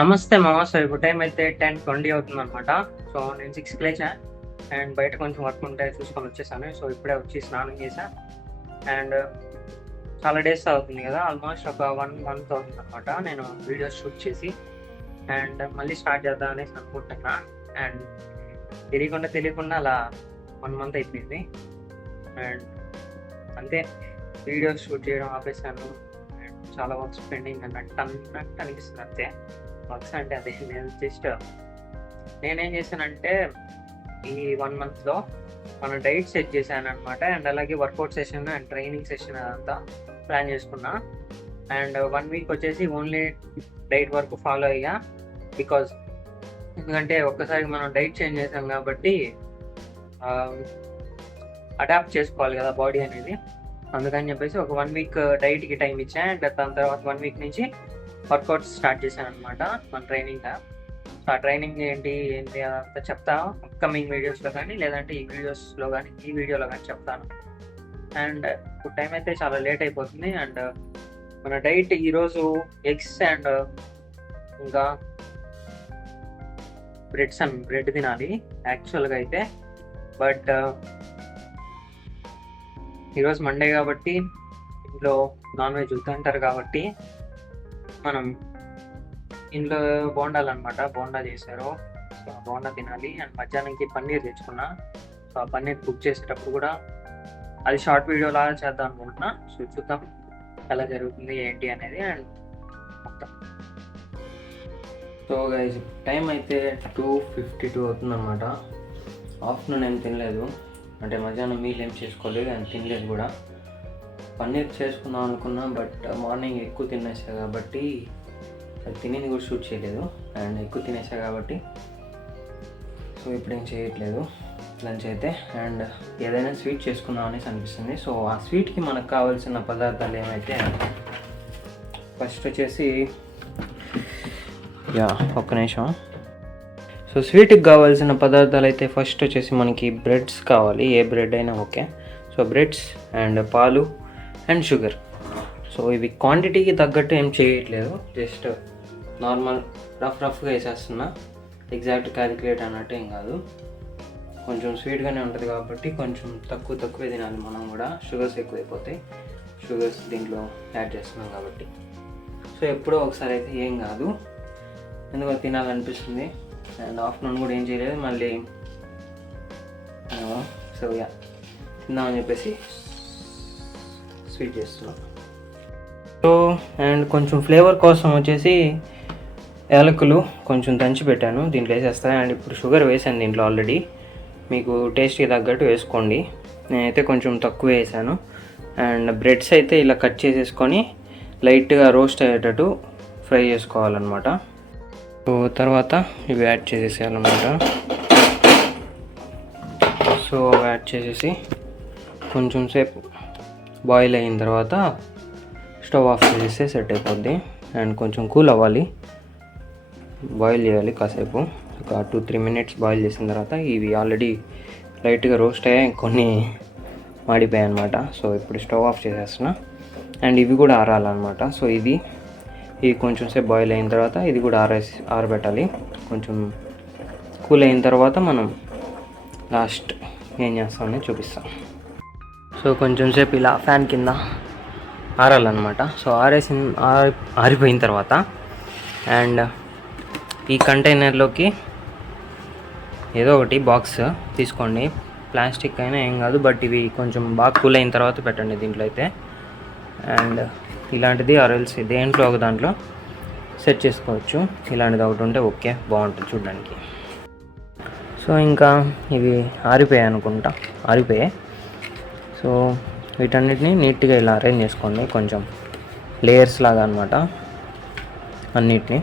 నమస్తే మామ. సో ఇప్పుడు టైం అయితే 10:20 అవుతుంది అనమాట. సో నేను 6కి లేచా అండ్ బయట కొంచెం వర్క్ ఉంటే చూసుకొని వచ్చేసాను. సో ఇప్పుడే వచ్చి స్నానం చేశా అండ్ చాలా డేస్ అవుతుంది కదా, ఆల్మోస్ట్ ఒక 1 మంత్ అవుతుంది అనమాట నేను వీడియోస్ షూట్ చేసి. అండ్ మళ్ళీ స్టార్ట్ చేద్దాం అనేసి అనుకుంటున్నా. అండ్ తెలియకుండా అలా 1 మంత్ అయిపోయింది. అండ్ అంతే, వీడియోస్ షూట్ చేయడం ఆపేసాను. అండ్ చాలా వర్క్స్ పెండింగ్ అన్నట్టు అనిపిస్తుంది అంతే. వర్క్స్ అంటే అదే, నేనేం చేశానంటే ఈ 1 మంత్లో మన డైట్ సెట్ చేశాను అనమాట. అండ్ అలాగే workout session and training session అదంతా ప్లాన్ చేసుకున్నా. అండ్ 1 వీక్ వచ్చేసి ఓన్లీ డైట్ వర్క్ ఫాలో అయ్యా. బికాజ్ ఎందుకంటే ఒక్కసారి మనం డైట్ చేంజ్ చేసాం కాబట్టి అడాప్ట్ చేసుకోవాలి కదా బాడీ అనేది. అందుకని చెప్పేసి ఒక 1 వీక్ డైట్కి టైం ఇచ్చా. అండ్ దాని తర్వాత 1 వీక్ నుంచి వర్కౌట్స్ స్టార్ట్ చేశాను అనమాట మన ట్రైనింగ్. సో ఆ ట్రైనింగ్ ఏంటి అదంతా చెప్తా అప్కమింగ్ వీడియోస్లో కానీ, లేదంటే ఈ వీడియోలో కానీ చెప్తాను. అండ్ ఇప్పుడు టైం అయితే చాలా లేట్ అయిపోతుంది. అండ్ మన డైట్ ఈరోజు ఎగ్స్ అండ్ ఇంకా బ్రెడ్ తినాలి యాక్చువల్గా అయితే. బట్ ఈరోజు మండే కాబట్టి ఇంట్లో నాన్ వెజ్ వద్దంటారు కాబట్టి మనం ఇంట్లో బోండా చేశారు. సో ఆ బోండా తినాలి. అండ్ మధ్యాహ్నంకి పన్నీర్ తెచ్చుకున్నా. సో ఆ పన్నీర్ కుక్ చేసేటప్పుడు కూడా అది షార్ట్ వీడియో లాగా చేద్దాం అనుకుంటున్నా. సో చూద్దాం ఎలా జరుగుతుంది ఏంటి అనేది. అండ్ మొత్తం సో గైస్ టైం అయితే 2:52 అవుతుంది అనమాట. ఆఫ్టర్నూన్ ఏం తినలేదు, అంటే మధ్యాహ్నం మీల్ ఏం చేసుకోలేదు అండ్ తినలేదు కూడా. పన్నీర్ చేసుకుందాం అనుకున్నా, బట్ మార్నింగ్ ఎక్కువ తినేసా కాబట్టి అది తినేది కూడా షూట్ చేయలేదు. అండ్ ఎక్కువ తినేసా కాబట్టి సో ఇప్పుడు ఏం చేయట్లేదు లంచ్ అయితే. అండ్ ఏదైనా స్వీట్ చేసుకుందాం అనేసి అనిపిస్తుంది. సో ఆ స్వీట్కి మనకు కావాల్సిన పదార్థాలు ఏమైతే, ఫస్ట్ వచ్చేసి ఒక్క నిమిషం. సో స్వీట్కి కావాల్సిన పదార్థాలు అయితే ఫస్ట్ వచ్చేసి మనకి బ్రెడ్స్ కావాలి, ఏ బ్రెడ్ అయినా ఓకే. సో బ్రెడ్స్ అండ్ పాలు అండ్ షుగర్. సో ఇవి క్వాంటిటీకి తగ్గట్టు ఏం చేయట్లేదు, జస్ట్ నార్మల్ రఫ్గా వేసేస్తున్నా. ఎగ్జాక్ట్ క్యాలిక్యులేట్ అన్నట్టు ఏం కాదు. కొంచెం స్వీట్గానే ఉంటుంది కాబట్టి కొంచెం తక్కువే తినాలి మనం కూడా. షుగర్స్ ఎక్కువైపోతాయి, షుగర్స్ దీంట్లో యాడ్ చేస్తున్నాం కాబట్టి. సో ఎప్పుడో ఒకసారి అయితే ఏం కాదు, ఎందుకో తినాలనిపిస్తుంది. అండ్ ఆఫ్టర్నూన్ కూడా ఏం చేయలేదు మళ్ళీ. సో తిందామని చెప్పేసి స్వీట్ చేస్తున్నాం. సో అండ్ కొంచెం ఫ్లేవర్ కోసం వచ్చేసి యాలకులు కొంచెం దంచి పెట్టాను, దీంట్లో వేసేస్తాను. అండ్ ఇప్పుడు షుగర్ వేసాను దీంట్లో ఆల్రెడీ, మీకు టేస్ట్కి తగ్గట్టు వేసుకోండి. నేనైతే కొంచెం తక్కువ వేసాను. అండ్ బ్రెడ్స్ అయితే ఇలా కట్ చేసేసుకొని లైట్గా రోస్ట్ అయ్యేటట్టు ఫ్రై చేసుకోవాలన్నమాట. సో తర్వాత ఇవి యాడ్ చేసేసేయాలన్నమాట. సో యాడ్ చేసేసి కొంచెం సేపు బాయిల్ అయిన తర్వాత స్టవ్ ఆఫ్ చేసేస్తే సెట్ అయిపోద్ది. అండ్ కొంచెం కూల్ అవ్వాలి, బాయిల్ చేయాలి కాసేపు, ఒక 2-3 మినిట్స్ బాయిల్ చేసిన తర్వాత. ఇవి ఆల్రెడీ లైట్గా రోస్ట్ అయ్యాయి, కొన్ని మాడిపోయాయి అనమాట. సో ఇప్పుడు స్టవ్ ఆఫ్ చేసేస్తున్నా. అండ్ ఇవి కూడా ఆరాలన్నమాట. సో ఇది కొంచెం సేపు బాయిల్ అయిన తర్వాత ఇది కూడా ఆరబెట్టాలి. కొంచెం కూల్ అయిన తర్వాత మనం లాస్ట్ ఏం చేస్తామని చూపిస్తాం. సో కొంచెం సేపు ఇలా ఫ్యాన్ కింద ఆరాలన్నమాట. సో ఆరిపోయిన తర్వాత అండ్ ఈ కంటైనర్లోకి ఏదో ఒకటి బాక్స్ తీసుకోండి, ప్లాస్టిక్ అయినా ఏం కాదు, బట్ ఇవి కొంచెం బాగా కూల్ అయిన తర్వాత పెట్టండి దీంట్లో అయితే. అండ్ ఇలాంటిది ఆర్ఎల్స్ దేంట్లో ఒక దాంట్లో సెట్ చేసుకోవచ్చు. ఇలాంటిది ఒకటి ఉంటే ఓకే, బాగుంటుంది చూడడానికి. సో ఇంకా ఇవి ఆరిపోయాయి. సో వీటన్నిటిని నీట్గా ఇలా అరేంజ్ చేసుకోండి, కొంచెం లేయర్స్ లాగా అనమాట అన్నిటినీ.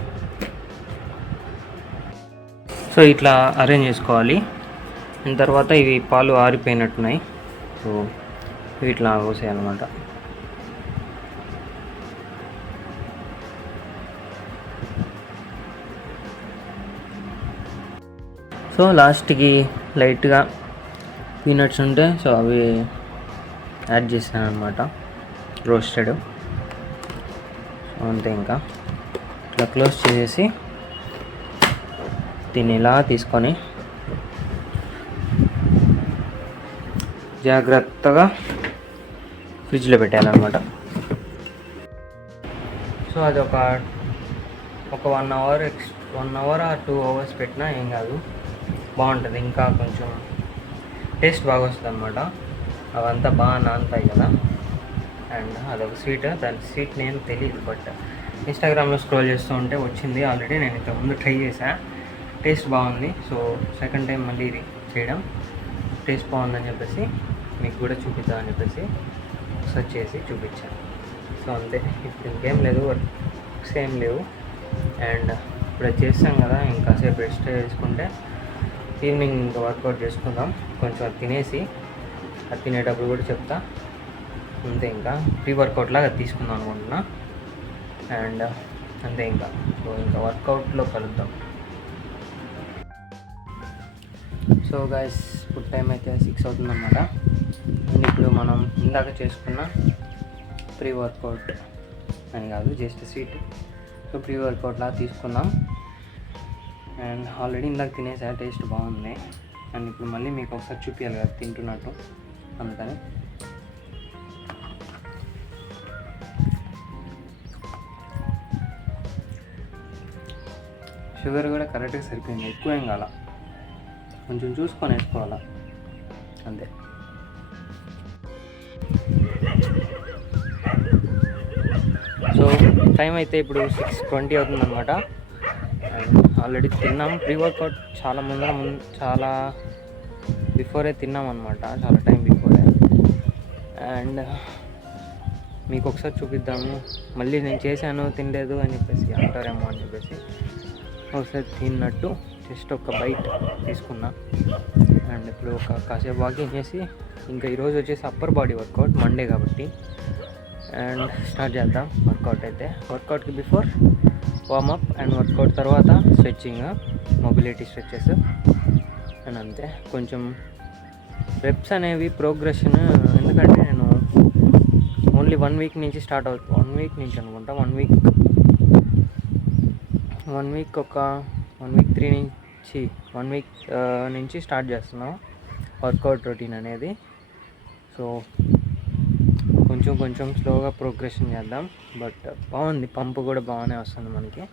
సో ఇట్లా అరేంజ్ చేసుకోవాలి. దాని తర్వాత ఇవి పాలు ఆరిపోయినట్టున్నాయి, సో ఇట్లా పోసాయి అనమాట. సో లాస్ట్కి లైట్గా పీనట్స్ ఉంటే సో అవి యాడ్ చేశాను అనమాట, రోస్టెడ్. అంతే, ఇంకా ఇట్లా క్లోజ్ చేసేసి దీన్ని ఇలా తీసుకొని జాగ్రత్తగా ఫ్రిడ్జ్లో పెట్టాలన్నమాట. సో అది ఒక 1 అవర్ 1 అవర్ ఆర్ 2 అవర్స్ పెట్టినా ఏం కాదు, బాగుంటుంది. ఇంకా కొంచెం టేస్ట్ బాగా వస్తుంది అనమాట. అవంతా బాగా నానుతాయి కదా. అండ్ అదొక స్వీట్, దాని స్వీట్ నేను తెలియదు, బట్ ఇన్స్టాగ్రామ్లో స్క్రోల్ చేస్తూ ఉంటే వచ్చింది. ఆల్రెడీ నేను ఇంతకుముందు ట్రై చేశా, టేస్ట్ బాగుంది. సో సెకండ్ టైం మళ్ళీ ఇది చేయడం, టేస్ట్ బాగుందని చెప్పేసి మీకు కూడా చూపిద్దామని చెప్పేసి సెర్చ్ చేసి చూపించాను. సో అంతే, ఇప్పుడు ఇంకేం లేదు, వర్క్స్ ఏం లేవు. అండ్ ఇప్పుడు చేస్తాం కదా, ఇంకాసేపు రెస్ట్ చేసుకుంటే ఈవినింగ్ ఇంకా వర్కౌట్ చేసుకుందాం. కొంచెం అది తినేసి, అది తినేటప్పుడు కూడా చెప్తా. అంతే, ఇంకా ప్రీ వర్కౌట్ లాగా తీసుకుందాం అనుకుంటున్నా. అండ్ అంతే ఇంకా. సో ఇంకా వర్కౌట్లో కలుద్దాం. సో గైస్, ఇప్పుడు టైం అయితే 6 అవుతుందన్నమాట. అండ్ ఇప్పుడు మనం ఇందాక చేసుకున్న ప్రీ వర్కౌట్ అని కాదు, just sweet. So pre workout లాగా తీసుకుందాం. అండ్ ఆల్రెడీ ఇందాక తినేసా, టేస్ట్ బాగుంది. అండ్ ఇప్పుడు మళ్ళీ మీకు ఒకసారి చూపించాలి కదా తింటున్నట్టు, అందుకని. షుగర్ కూడా కరెక్ట్గా సరిపోయింది, ఎక్కువ ఏం కాల, కొంచెం చూసుకొని వేసుకోవాలా, అంతే. సో టైం అయితే ఇప్పుడు 6:20 అవుతుందన్నమాట. అండ్ ఆల్రెడీ తిన్నాం. ప్రీ వర్కౌట్ చాలా బిఫోరే తిన్నాం అనమాట, చాలా టైం బిఫోరే. అండ్ మీకు ఒకసారి చూపిద్దాము. మళ్ళీ నేను చేశాను తినలేదు అని చెప్పేసి అంటారేమో అని చెప్పేసి ఒకసారి తిన్నట్టు జస్ట్ ఒక బైట్ తీసుకున్నా. అండ్ ఇప్పుడు కాసేపు వాకింగ్ చేసి, ఇంకా ఈరోజు వచ్చేసి అప్పర్ బాడీ వర్కౌట్, మండే కాబట్టి. అండ్ స్టార్ట్ చేద్దాం వర్కౌట్ అయితే. వర్కౌట్కి బిఫోర్ వార్మప్, అండ్ వర్కౌట్ తర్వాత స్ట్రెచ్చింగ్, మొబిలిటీ స్ట్రెచెస్. అండ్ అంతే, కొంచెం రెప్స్ అనేవి ప్రోగ్రెషన్. ఎందుకంటే నేను ఓన్లీ 1 వీక్ నుంచి స్టార్ట్ అవుతుంది, 1 వీక్ నుంచి అనుకుంటా, 1 వీక్ 1 వీక్ నుంచి స్టార్ట్ చేస్తున్నాం వర్కౌట్ రొటీన్ అనేది. సో కొంచెం స్లోగా ప్రోగ్రెషన్ చేద్దాం. బట్ బాగుంది, పంపు కూడా బాగానే వస్తుంది మనకి,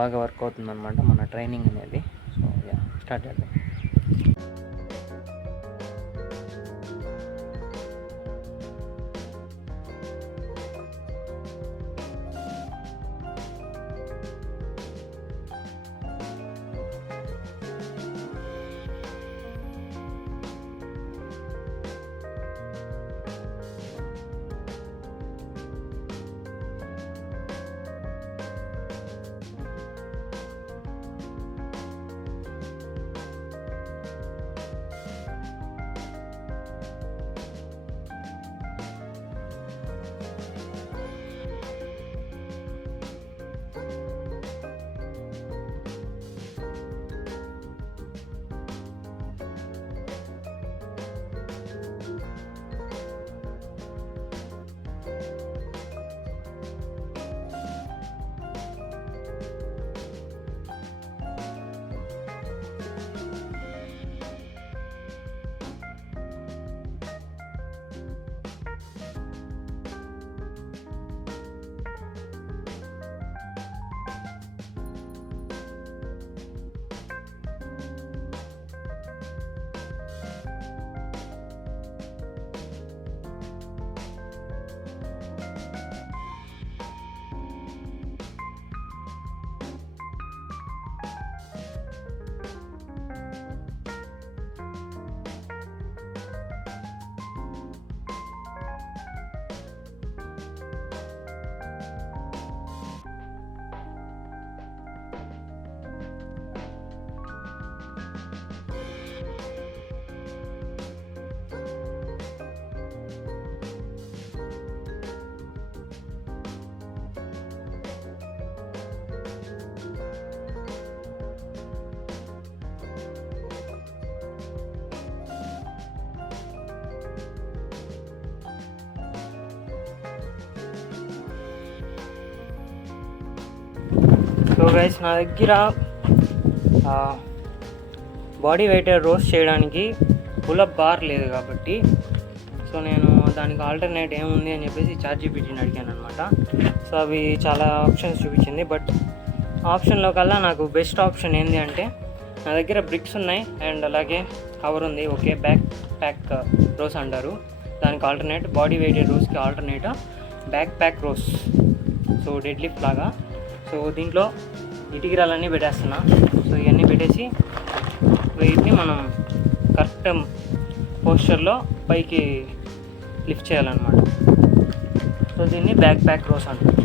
బాగా వర్క్ అవుతుంది అనమాట మన ట్రైనింగ్ అనేది. సో స్టార్ట్ చేద్దాం. సో గైస్, నా దగ్గర బాడీ వెయిట్ రోస్ట్ చేయడానికి పులప్ బార్ లేదు కాబట్టి సో నేను దానికి ఆల్టర్నేట్ ఏముంది అని చెప్పేసి ChatGPTని అడిగాను అనమాట. సో అవి చాలా ఆప్షన్స్ చూపించింది. బట్ ఆప్షన్లో కల్లా నాకు బెస్ట్ ఆప్షన్ ఏంటి అంటే నా దగ్గర బ్రిక్స్ ఉన్నాయి అండ్ అలాగే కవర్ ఉంది. ఓకే, బ్యాక్ ప్యాక్ రోస్ అంటారు దానికి ఆల్టర్నేట్. బాడీ వెయిటెడ్ రోస్కి alternate back pack rows. So dead lift లాగా. సో దీంట్లో ఇటికిరాలన్నీ పెట్టేస్తున్నా. సో ఇవన్నీ పెట్టేసి వెయిట్ని మనం కరెక్ట్ పోస్చర్లో పైకి లిఫ్ట్ చేయాలన్నమాట. సో దీన్ని బ్యాక్ ప్యాక్ రోస్ అంటారు.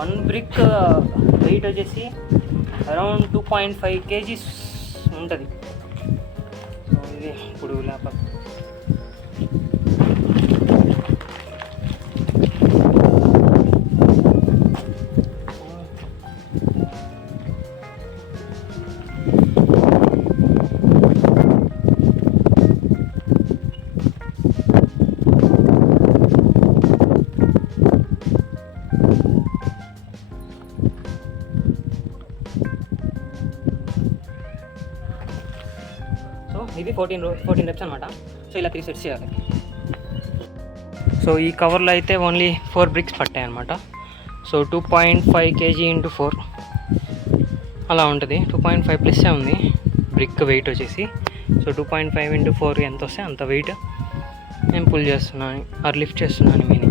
వన్ బ్రిక్ వెయిట్ వచ్చేసి అరౌండ్ 2.5 kgs ఉంటుంది. సో ఇది ఇప్పుడు ల్యాప్టాప్ ఇది 14 రెప్స్ అనమాట. సో ఇలా 3 సెట్స్ చేయాలి. సో ఈ కవర్లో అయితే ఓన్లీ 4 బ్రిక్స్ పట్టాయి అనమాట. సో 2.5 kg × 4 అలా ఉంటుంది. 2.5 ప్లస్సే ఉంది బ్రిక్ వెయిట్ వచ్చేసి. సో 2.5 × 4 ఎంత వస్తే అంత వెయిట్ నేను పుల్ చేస్తున్నాను ఆర్ లిఫ్ట్ చేస్తున్నాను మీనింగ్.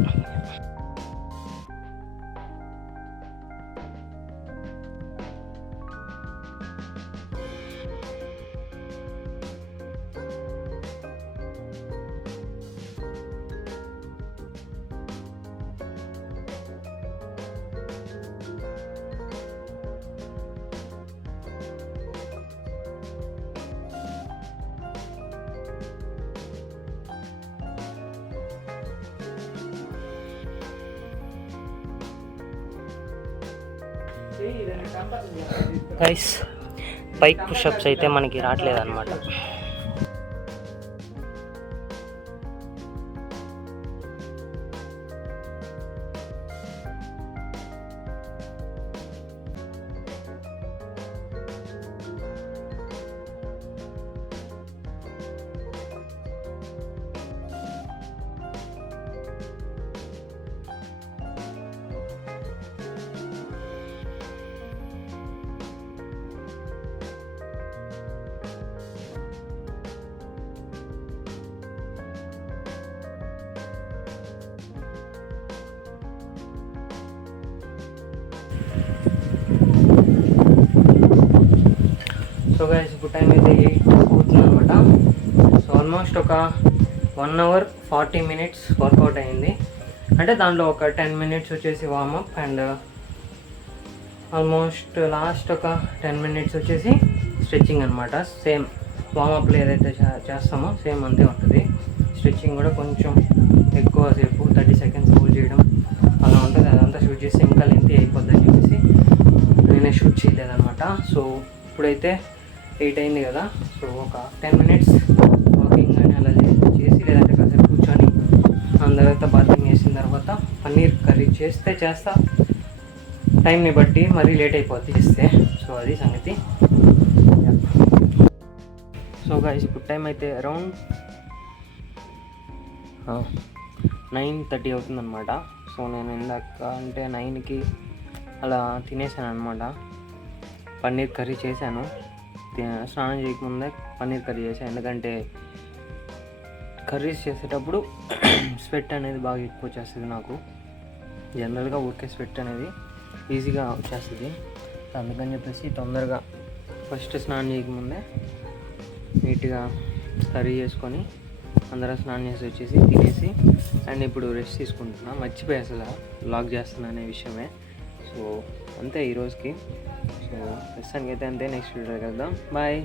గైస్ బైక్ పుషప్స్ అయితే మనకి రావట్లేదు అనమాట. సో గైస్ ఇప్పుడు టైం అయితే 8 అవుతుంది అనమాట. సో ఆల్మోస్ట్ ఒక 1 hour 40 minutes వర్కౌట్ అయింది. అంటే దాంట్లో ఒక 10 minutes వచ్చేసి వార్మప్ అండ్ ఆల్మోస్ట్ లాస్ట్ ఒక 10 minutes వచ్చేసి స్ట్రెచ్చింగ్ అనమాట. సేమ్ వార్మప్లో ఏదైతే చేస్తామో సేమ్ అంతే ఉంటుంది. స్ట్రెచ్చింగ్ కూడా కొంచెం ఎక్కువసేపు 30 seconds హోల్డ్ చేయడం అలా ఉంటుంది. అదంతా షూట్ చేస్తే ఇంకా లెంతీ అయిపోద్ది అని చెప్పేసి నేనే షూట్ చేయలేదన్నమాట. సో ఇప్పుడైతే 8 అయింది కదా. సో ఒక 10 minutes వాకింగ్ అని అలా చేసి లేదంటే కాసేపు కూర్చొని దాని తర్వాత బాతింగ్ చేసిన తర్వాత పన్నీర్ కర్రీ చేస్తా. టైంని బట్టి మరీ లేట్ అయిపోద్ది చేస్తే. సో అది సంగతి. సో గైస్ ఇప్పుడు టైం అయితే అరౌండ్ 9:30 అవుతుందన్నమాట. సో నేను ఇందాక అంటే 9కి అలా తినేసాను అనమాట. పన్నీర్ కర్రీ చేశాను. స్నానం చేయకముందే పన్నీర్ కర్రీ చేశాను. ఎందుకంటే కర్రీస్ చేసేటప్పుడు స్వెట్ అనేది బాగా ఎక్కువ వచ్చేస్తుంది నాకు. జనరల్గా ఊరికే స్వెట్ అనేది ఈజీగా వచ్చేస్తుంది. అందుకని చెప్పేసి తొందరగా ఫస్ట్ స్నానం చేయకముందే నీట్గా కర్రీ చేసుకొని అందరూ స్నానం చేసి వచ్చేసి తినేసి అండ్ ఇప్పుడు రెస్ట్ తీసుకుంటున్నా. మర్చిపోయి అసలు వ్లాగ్ చేస్తున్నా అనే విషయమే. సో అంతే ఈరోజుకి. సో ప్రస్తుతానికి అయితే అంతే. నెక్స్ట్ వీడియో కలుద్దాం. బాయ్.